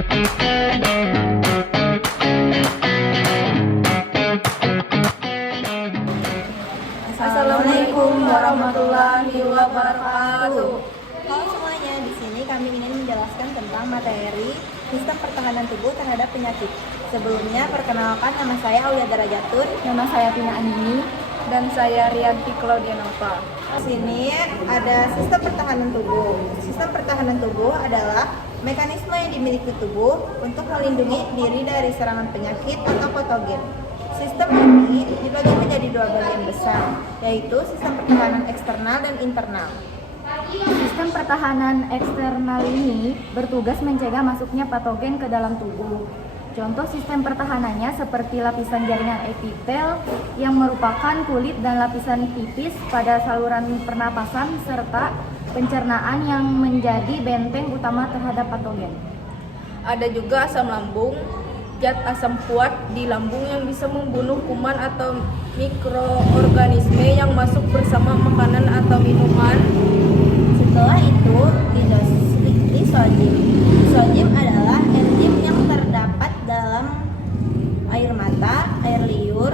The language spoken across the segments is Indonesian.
Assalamualaikum warahmatullahi wabarakatuh. Halo semuanya, di sini kami ingin menjelaskan tentang materi sistem pertahanan tubuh terhadap penyakit. Sebelumnya, perkenalkan, nama saya Aulia Darajatun. Nama saya Tina Andini. Dan saya Rianti Claudianova. Di sini ada sistem pertahanan tubuh. Sistem pertahanan tubuh adalah mekanisme yang dimiliki tubuh untuk melindungi diri dari serangan penyakit atau patogen. Sistem ini dibagi menjadi dua bagian besar, yaitu sistem pertahanan eksternal dan internal. Sistem pertahanan eksternal ini bertugas mencegah masuknya patogen ke dalam tubuh. Contoh sistem pertahanannya seperti lapisan jaringan epitel yang merupakan kulit dan lapisan tipis pada saluran pernapasan serta pencernaan yang menjadi benteng utama terhadap patogen. Ada juga asam lambung, zat asam kuat di lambung yang bisa membunuh kuman atau mikroorganisme yang masuk bersama makanan atau minuman. Setelah itu, lisozim. Lisozim adalah enzim yang terdapat dalam air mata, air liur,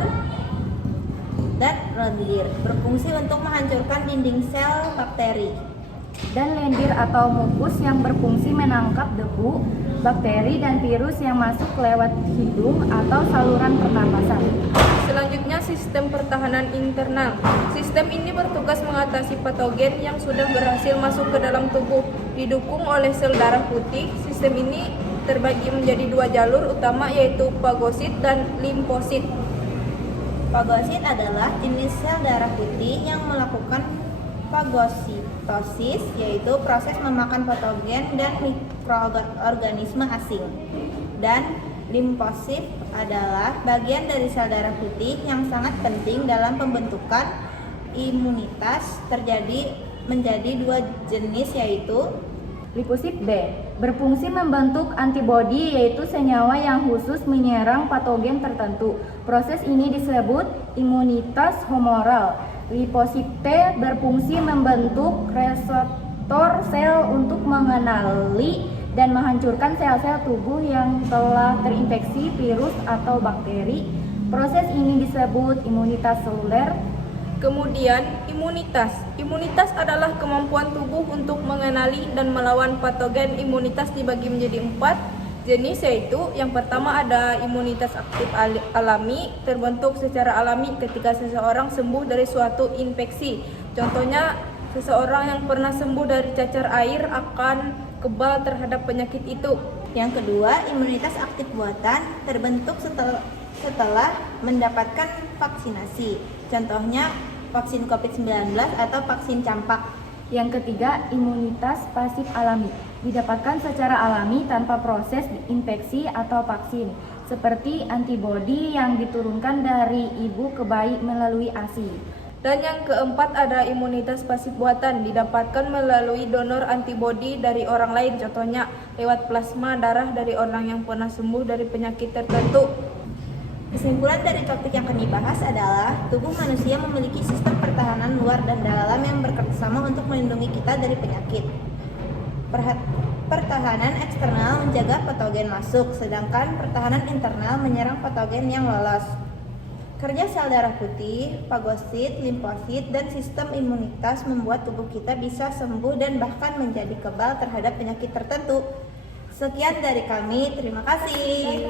dan lendir, berfungsi untuk menghancurkan dinding sel bakteri. Dan lendir atau mukus yang berfungsi menangkap debu, bakteri, dan virus yang masuk lewat hidung atau saluran pernapasan. Selanjutnya, sistem pertahanan internal. Sistem ini bertugas mengatasi patogen yang sudah berhasil masuk ke dalam tubuh. Didukung oleh sel darah putih, sistem ini terbagi menjadi dua jalur utama, yaitu fagosit dan limfosit. Fagosit adalah jenis sel darah putih yang melakukan fagositosis, yaitu proses memakan patogen dan mikroorganisme asing. Dan limfosit adalah bagian dari sel darah putih yang sangat penting dalam pembentukan imunitas. Menjadi dua jenis, yaitu Limfosit B berfungsi membentuk antibodi, yaitu senyawa yang khusus menyerang patogen tertentu. Proses ini disebut imunitas humoral. Limfosit T berfungsi membentuk reseptor sel untuk mengenali dan menghancurkan sel-sel tubuh yang telah terinfeksi virus atau bakteri. Proses ini disebut imunitas seluler. Kemudian, imunitas. Imunitas adalah kemampuan tubuh untuk mengenali dan melawan patogen. Imunitas dibagi menjadi 4 jenis, yaitu yang pertama ada imunitas aktif alami, terbentuk secara alami ketika seseorang sembuh dari suatu infeksi. Contohnya, seseorang yang pernah sembuh dari cacar air akan kebal terhadap penyakit itu. Yang kedua, imunitas aktif buatan, terbentuk setelah mendapatkan vaksinasi. Contohnya vaksin COVID-19 atau vaksin campak. Yang ketiga, imunitas pasif alami, didapatkan secara alami tanpa proses infeksi atau vaksin, seperti antibodi yang diturunkan dari ibu ke bayi melalui ASI. Dan yang keempat ada imunitas pasif buatan, didapatkan melalui donor antibodi dari orang lain, contohnya lewat plasma darah dari orang yang pernah sembuh dari penyakit tertentu. Kesimpulan dari topik yang akan dibahas adalah tubuh manusia memiliki sistem pertahanan luar dan dalam yang bekerjasama untuk melindungi kita dari penyakit. Pertahanan eksternal menjaga patogen masuk, sedangkan pertahanan internal menyerang patogen yang lolos. Kerja sel darah putih, fagosit, limfosit, dan sistem imunitas membuat tubuh kita bisa sembuh dan bahkan menjadi kebal terhadap penyakit tertentu. Sekian dari kami, terima kasih.